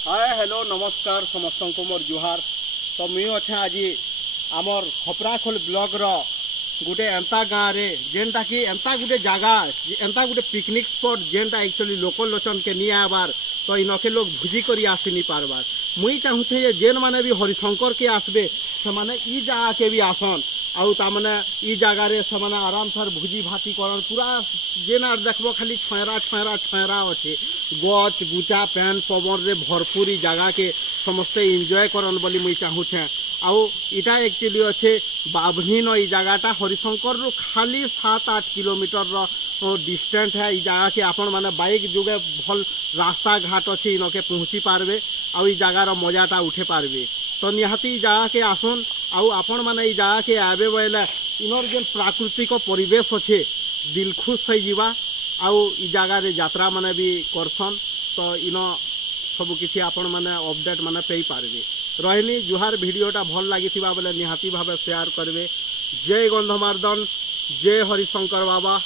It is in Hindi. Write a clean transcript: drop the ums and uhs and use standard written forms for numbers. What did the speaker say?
हाय हेलो नमस्कार समस्त को मोर जुहार। तो मुई अच्छे आज आमर खपराखोल ब्लॉक रो गोटे एंता गाँव रे जेनटा कि एंता गोटे जगह एंता गोटे पिकनिक स्पॉट जेनटा एक्चुअली लोकल लोचन के नहीं आबार तो इनके लोग भुजी करी आसी नहीं पारबार। मुई चाहूचे जेन माने भी हरिशंकर के आसबे से माने ई जगह के भी आसन आउ तामने ई जगह रे से माने आराम से भुजी भाती करन पूरा जेन आर देखबो खाली छयरा छयरा छयरा अच्छे गच गुचा पैन पवन रे भरपूर ई जगह के समस्ते एंजॉय करन बोली मुई चाहूचे। आउ इटा एक्चुअली अच्छे बाभनी न ई जगहटा हरिशंकर रु खाली 7-8 किलोमीटर रो डिस्टेंस है। ई जगह के आपण माने बाइक जुगे भल रास्ता घाट अच्छे इनके पहुँची पारबे आउ ई जगार मजाटा उठे पारबे। तो निहाती जगह के आसन आउ आपण माने ई जगह के आबे बेले इनर जेन प्राकृतिक परिवेश अच्छे दिल खुश हो जीवा आउ ई जगह रे यात्रा माने भी करसन तो इन सब किसी आपण माने अपडेट माने पेई पारबे। रहनी जुहार वीडियोटा भल लगी बेले निहाती भावे शेयर करबे। जय गंधमार्दन, जय हरिशंकर बाबा।